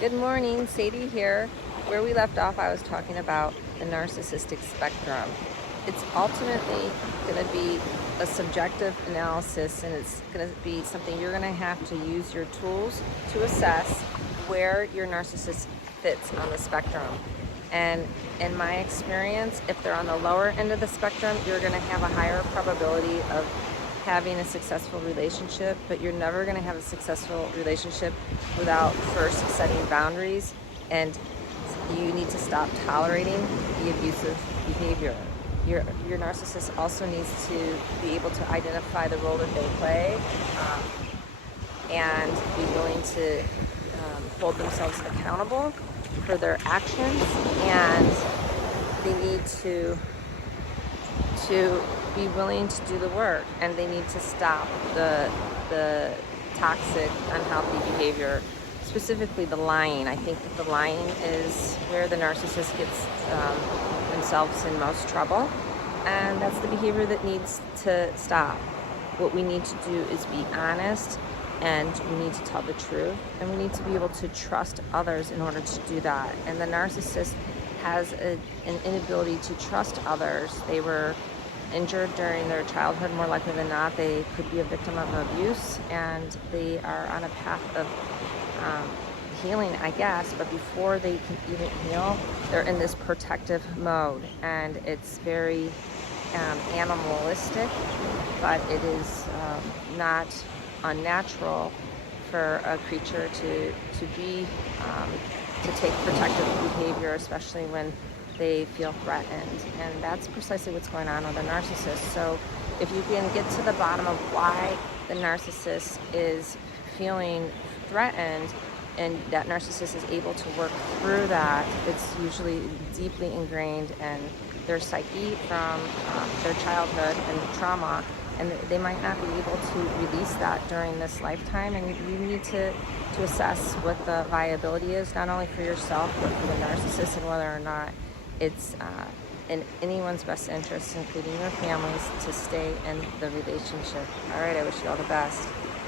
Good morning, Sadie here. Where we left off, I was talking about the narcissistic spectrum. It's ultimately going to be a subjective analysis, and it's going to be something you're going to have to use your tools to assess where your narcissist fits on the spectrum. And in my experience, if they're on the lower end of the spectrum, you're going to have a higher probability of having a successful relationship, but you're never going to have a successful relationship without first setting boundaries, and you need to stop tolerating the abusive behavior. Your narcissist also needs to be able to identify the role that they play, and be willing to hold themselves accountable for their actions, and they need to be willing to do the work, and they need to stop the toxic, unhealthy behavior, specifically the lying. I think that the lying is where the narcissist gets themselves in most trouble, and that's the behavior that needs to stop. What we need to do is be honest, and we need to tell the truth, and we need to be able to trust others in order to do that. And the narcissist has an inability to trust others. They were injured during their childhood. More likely than not, they could be a victim of abuse, and they are on a path of healing, I guess, but before they can even heal, they're in this protective mode, and it's very animalistic, but it is not unnatural for a creature to take protective behavior, especially when they feel threatened. And that's precisely what's going on with a narcissist. So if you can get to the bottom of why the narcissist is feeling threatened, and that narcissist is able to work through that, it's usually deeply ingrained in their psyche from their childhood and trauma, and they might not be able to release that during this lifetime. And you need to assess what the viability is, not only for yourself but for the narcissist, and whether or not it's in anyone's best interest, including your families, to stay in the relationship. All right, I wish you all the best.